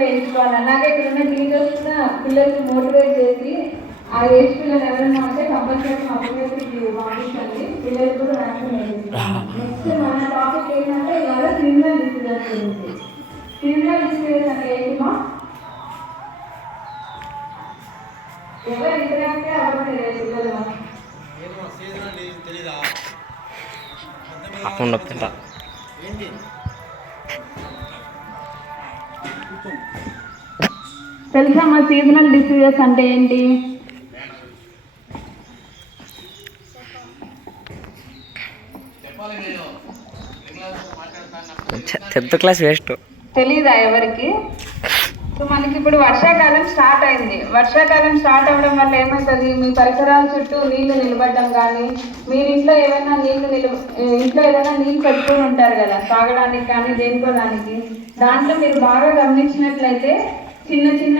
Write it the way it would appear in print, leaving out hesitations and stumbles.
వేయించుకోవాలి. అలాగే ఇక్కడ ఉన్న టీచర్స్ కూడా పిల్లల్ని మోటివేట్ చేసి ఆ ఏజ్ పిల్లలు ఎవరైనా ఉంటే కంపల్సరీ అప్లికేషన్కి పంపించండి. పిల్లలు కూడా వ్యాక్సిన్ వేయించుకోవాలి. నెక్స్ట్ మన టాపిక్ ఏంటంటే ఇవాళ సీజనల్ డిసీజెస్ గురించి. సీజనల్ డిసీజెస్ అంటే ఏంటిమా? ఎవరు ఇంటరాక్ట్ అవ్వట్లేదు పిల్లలు. తెలుసా మా సీజనల్ డిసీజెస్ అంటే ఏంటి? Tenth class waste. తెలీదా ఎవరికి? సో మనకి ఇప్పుడు వర్షాకాలం స్టార్ట్ అయింది. వర్షాకాలం స్టార్ట్ అవ్వడం వల్ల ఏమవుతుంది, మీ పరిసరాల చుట్టూ నీళ్లు నిలబడడం కానీ, మీరు ఇంట్లో ఏదైనా ఇంట్లో ఏదైనా నీళ్ళు పెట్టుకుని ఉంటారు కదా తాగడానికి కానీ దేనికో దానికి, దాంట్లో మీరు బాగా గమనించినట్లయితే చిన్న చిన్న